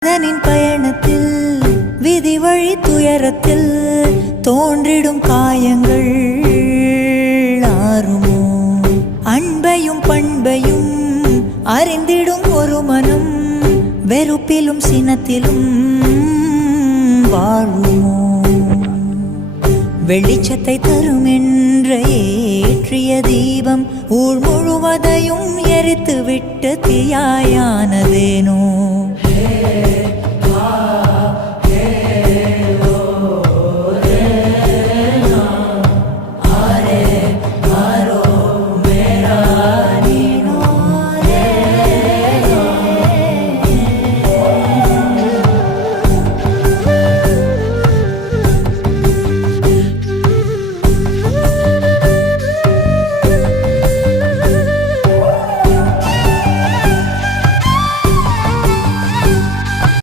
மனிதனின் பயணத்தில் விதி வழி துயரத்தில் தோன்றிடும் காயங்கள் ஆறுமோ? அன்பையும் பண்பையும் அறிந்திடும் ஒரு மனம் வெறுப்பிலும் சினத்திலும் வாழுமோ? வெளிச்சத்தை தரும் என்ற ஏற்றிய தீபம் ஊர் முழுவதையும் எரித்து விட்டு தீயாயானதேனோ?